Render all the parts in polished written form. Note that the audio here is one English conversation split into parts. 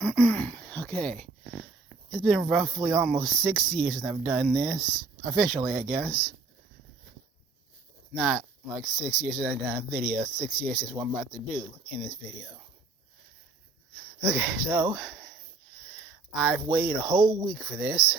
Okay, it's been roughly almost 6 years since I've done this. Officially, I guess. Not like 6 years since I've done a video. 6 years is what I'm about to do in this video. Okay, so I've waited a whole week for this.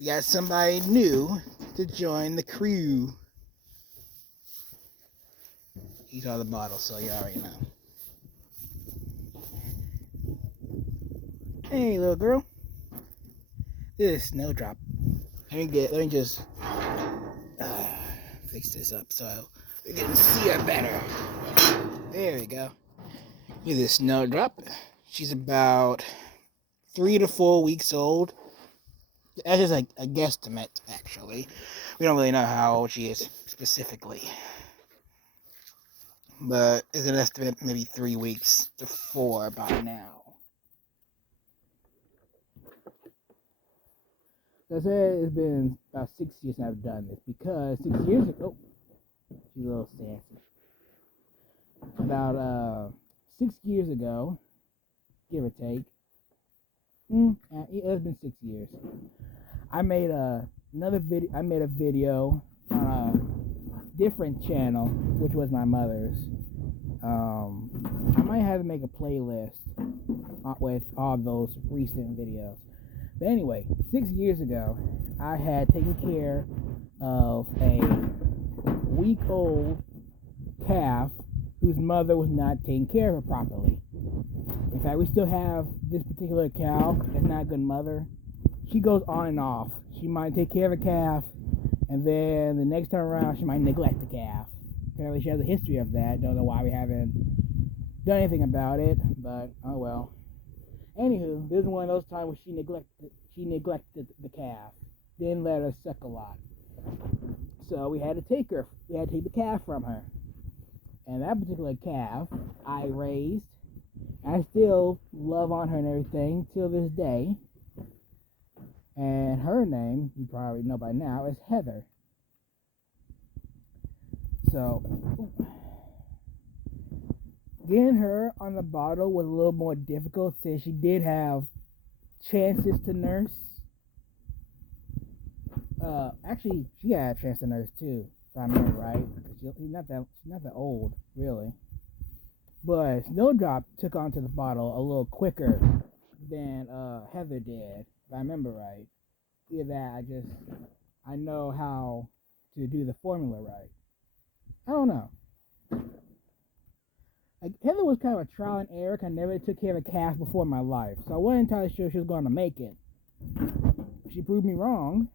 We got somebody new to join the crew. He's on the bottle, so you already know. Hey, little girl. This is Snowdrop. Let me just fix this up so we can see her better. There we go. Here's this Snowdrop. She's about 3 to 4 weeks old. That's just like a guesstimate, actually. We don't really know how old she is specifically. But it's an estimate maybe 3 weeks to 4 by now. I said it's been about 6 years since I've done this because 6 years ago, she's a little sassy. About 6 years ago, give or take, it has been 6 years. I made another video. I made a video on a different channel, which was my mother's. I might have to make a playlist with all those recent videos. But anyway, 6 years ago, I had taken care of a week-old calf whose mother was not taking care of her properly. In fact, we still have this particular cow that's not a good mother. She goes on and off. She might take care of a calf, and then the next time around, she might neglect the calf. Apparently, she has a history of that. Don't know why we haven't done anything about it, but oh well. Anywho, this is one of those times where she neglected the calf. Didn't let her suck a lot. So we had to take the calf from her. And that particular calf I raised. I still love on her and everything till this day. And her name, you probably know by now, is Heather. So, getting her on the bottle was a little more difficult since she did have chances to nurse. Actually, she had a chance to nurse too, if I remember right. Because she's not that old, really. But Snowdrop took onto the bottle a little quicker than Heather did, if I remember right. Either that, I know how to do the formula right. I don't know. Like, Heather was kind of a trial and error. I never took care of a calf before in my life, so I wasn't entirely sure she was going to make it. She proved me wrong,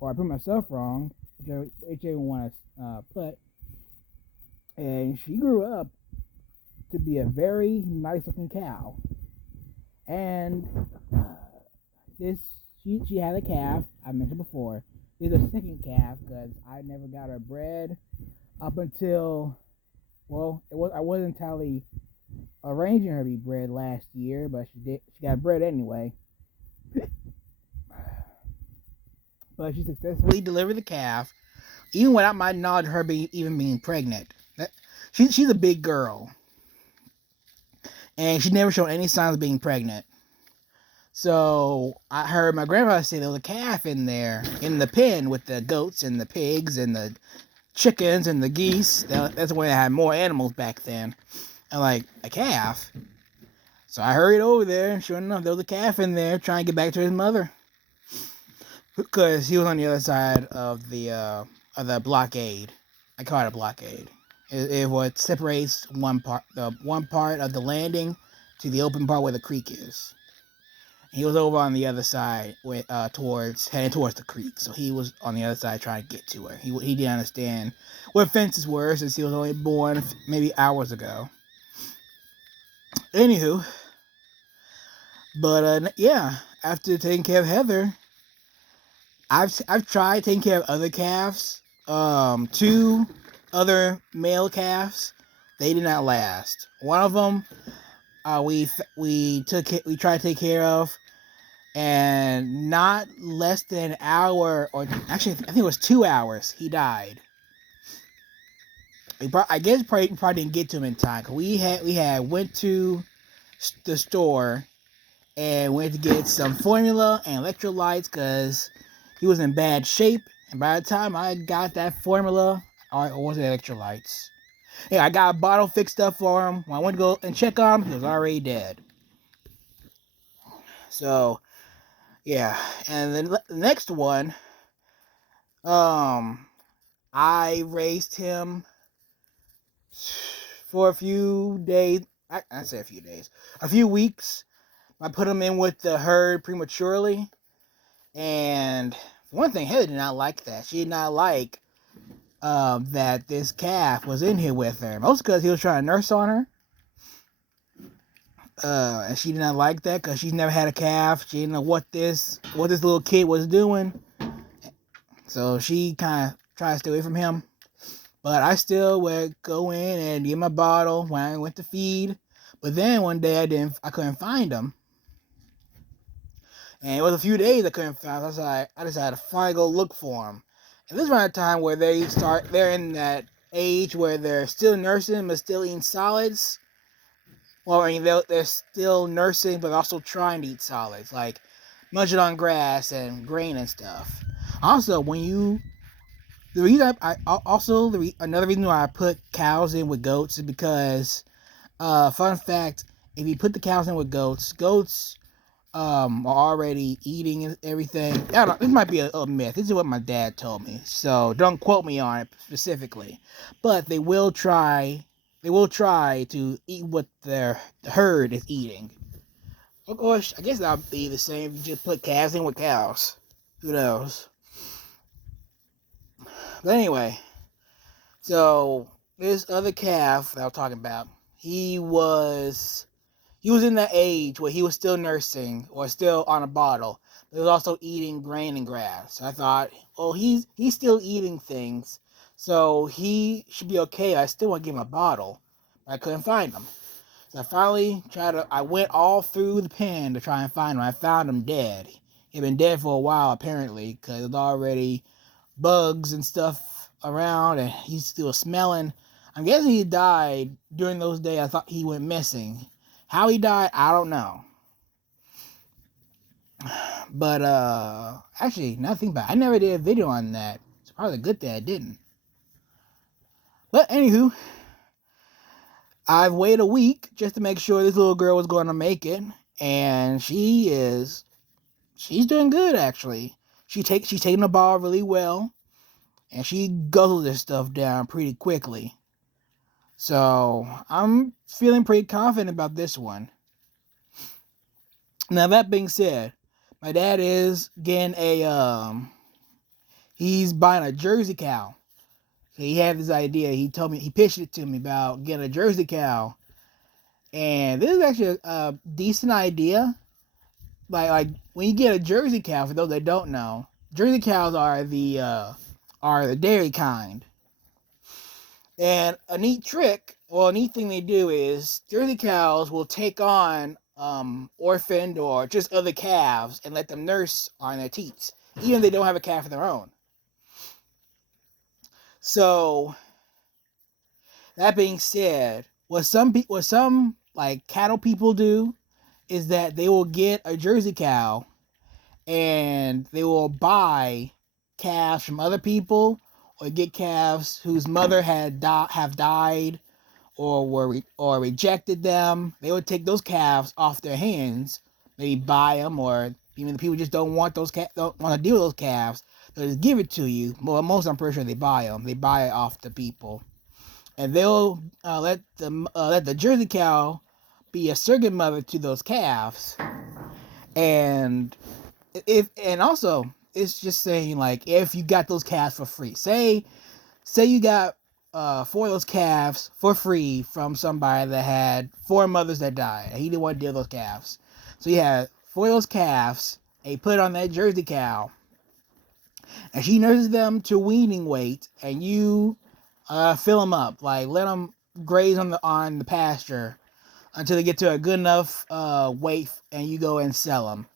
or I proved myself wrong, whichever one I put. And she grew up to be a very nice-looking cow. And she had a calf I mentioned before. There's a second calf because I never got her bred up until. Well, I wasn't entirely arranging her to be bred last year, but she got bred anyway. But she successfully delivered the calf, even without my knowledge of her even being pregnant. She's a big girl, and she never showed any signs of being pregnant. So I heard my grandfather say there was a calf in there in the pen with the goats and the pigs and the chickens and the geese. That's when they had more animals back then. And like, a calf? So I hurried over there, and sure enough, there was a calf in there trying to get back to his mother. Because he was on the other side of the blockade. I call it a blockade. It what separates the one part of the landing to the open part where the creek is. He was over on the other side, heading towards the creek. So he was on the other side trying to get to her. He didn't understand what fences were since he was only born maybe hours ago. Anywho, but yeah, after taking care of Heather, I've tried taking care of other calves. 2 other male calves, they did not last. One of them, we tried to take care of. And not less than an hour, or actually, I think it was 2 hours, he died. I guess probably didn't get to him in time. Cause we had went to the store and went to get some formula and electrolytes because he was in bad shape. And by the time I got that formula, or was it electrolytes? Yeah, I got a bottle fixed up for him. When I went to go and check on him, he was already dead. So, yeah. And then the next one, I raised him for a few days. I say a few days, a few weeks. I put him in with the herd prematurely, and for one thing, Heather did not like that. She did not like that this calf was in here with her. Most because he was trying to nurse on her, and she did not like that because she's never had a calf. She didn't know what this little kid was doing, so she kind of tried to stay away from him. But I still would go in and get my bottle when I went to feed. But then one day I couldn't find him. And it was a few days I couldn't find him. So I decided to finally go look for him. And this is around the time where they're in that age where they're still nursing but still eating solids. Well, I mean, they're still nursing but also trying to eat solids, like munching on grass and grain and stuff. Also, the reason another reason why I put cows in with goats is because, fun fact, if you put the cows in with goats are already eating everything. I don't know, this might be a myth. This is what my dad told me, so don't quote me on it specifically. But they will try to eat what the herd is eating. Of course, I guess that would be the same if you just put calves in with cows. Who knows? But anyway, so this other calf that I was talking about, he was in that age where he was still nursing or still on a bottle, but he was also eating grain and grass. So I thought, oh, he's still eating things, so he should be okay. I still want to give him a bottle, but I couldn't find him. So I finally I went all through the pen to try and find him. I found him dead. He'd been dead for a while apparently, because it was already bugs and stuff around, and he's still smelling. I'm guessing he died during those days. I thought he went missing. How he died, I don't know. But actually, nothing about it, I never did a video on that. It's probably a good thing I didn't. But anywho, I've waited a week just to make sure this little girl was going to make it, and she's doing good actually. She's taking the ball really well, and she guzzles this stuff down pretty quickly. So I'm feeling pretty confident about this one. Now that being said, my dad is getting he's buying a Jersey cow. So he had this idea. He pitched it to me about getting a Jersey cow, and this is actually a decent idea. Like when you get a Jersey cow, for those that don't know, Jersey cows are the dairy kind. And a neat thing they do is Jersey cows will take on orphaned or just other calves and let them nurse on their teats, even if they don't have a calf of their own. So that being said, what some like cattle people do is that they will get a Jersey cow and they will buy calves from other people, or get calves whose mother have died or rejected them. They would take those calves off their hands, maybe buy them, or even the people just don't want don't want to deal with those calves. They'll just give it to you. Well, most I'm pretty sure they buy them. They buy it off the people, and they'll let the Jersey cow be a surrogate mother to those calves. And also it's just saying, like, if you got those calves for free, say you got 4 of those calves for free from somebody that had 4 mothers that died, and he didn't want to deal with those calves, so he had 4 of those calves, and he put it on that Jersey cow, and she nurses them to weaning weight, and you fill them up, like let them graze on the pasture until they get to a good enough weight, and you go and sell them.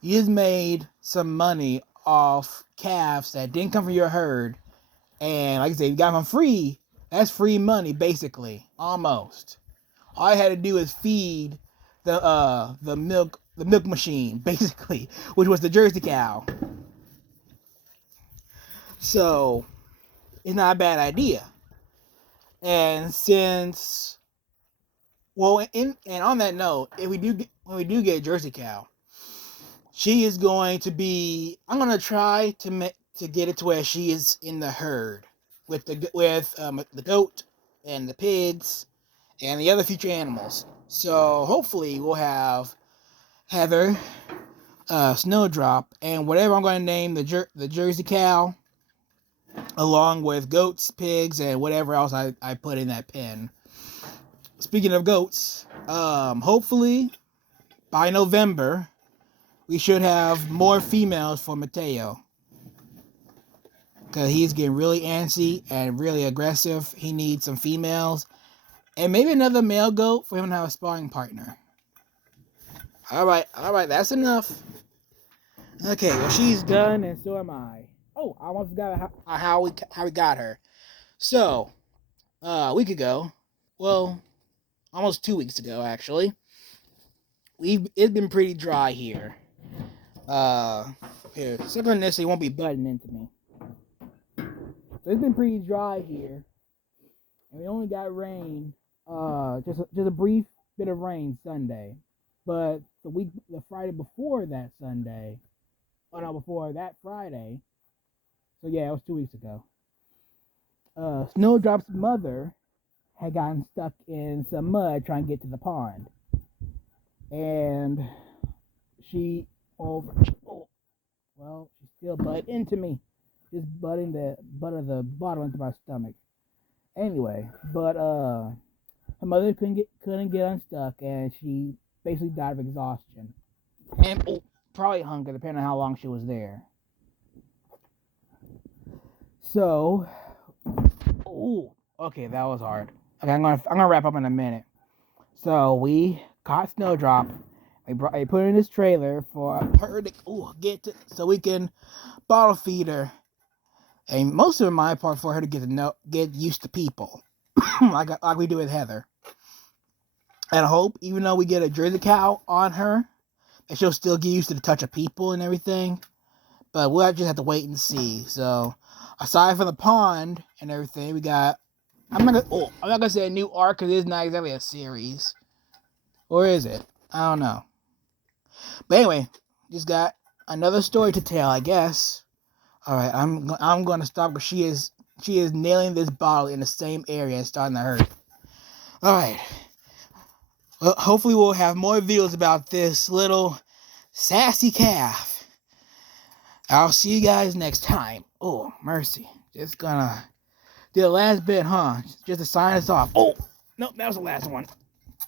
You just made some money off calves that didn't come from your herd. And like I said, you got them free. That's free money, basically, almost. All I had to do is feed the milk the milk machine, basically, which was the Jersey cow. So it's not a bad idea. And since, well, and on that note, if when we do get a Jersey cow, she is going to be. I'm gonna try to get it to where she is in the herd with the goat and the pigs and the other future animals. So hopefully we'll have Heather, Snowdrop, and whatever I'm going to name the Jersey cow, along with goats, pigs, and whatever else I put in that pen. Speaking of goats, hopefully by November we should have more females for Mateo, because he's getting really antsy and really aggressive. He needs some females, and maybe another male goat for him to have a sparring partner. All right, that's enough. Okay, well, she's done, and so am I. Oh, I almost forgot how we got her. So, a week ago, well, almost 2 weeks ago, actually, it's been pretty dry here. Here, synchronicity won't be butting into me. So it's been pretty dry here, and we only got rain. Just a brief bit of rain Sunday, but the Friday before that Sunday. Oh no, before that Friday. So yeah, it was 2 weeks ago. Snowdrop's mother had gotten stuck in some mud trying to get to the pond. And she, she's still butted into me. Just butting the butt of the bottom into my stomach. Anyway, but her mother couldn't get unstuck, and she basically died of exhaustion. And probably hunger, depending on how long she was there. So, okay, that was hard. Okay, I'm gonna wrap up in a minute. So we caught Snowdrop. I put her in this trailer for her to so we can bottle feed her, and most of my part for her to get used to people, like we do with Heather. And I hope, even though we get a Jersey cow on her, that she'll still get used to the touch of people and everything. But we'll just have to wait and see. So, aside from the pond and everything, we got. I'm not gonna say a new arc, because it's not exactly a series, or is it? I don't know. But anyway, just got another story to tell, I guess. All right, I'm gonna stop, because she is nailing this bottle in the same area and starting to hurt. All right. Well, hopefully we'll have more videos about this little sassy calf. I'll see you guys next time. Oh, mercy. Just gonna do the last bit, huh? Just to sign us off. Oh, nope, that was the last one.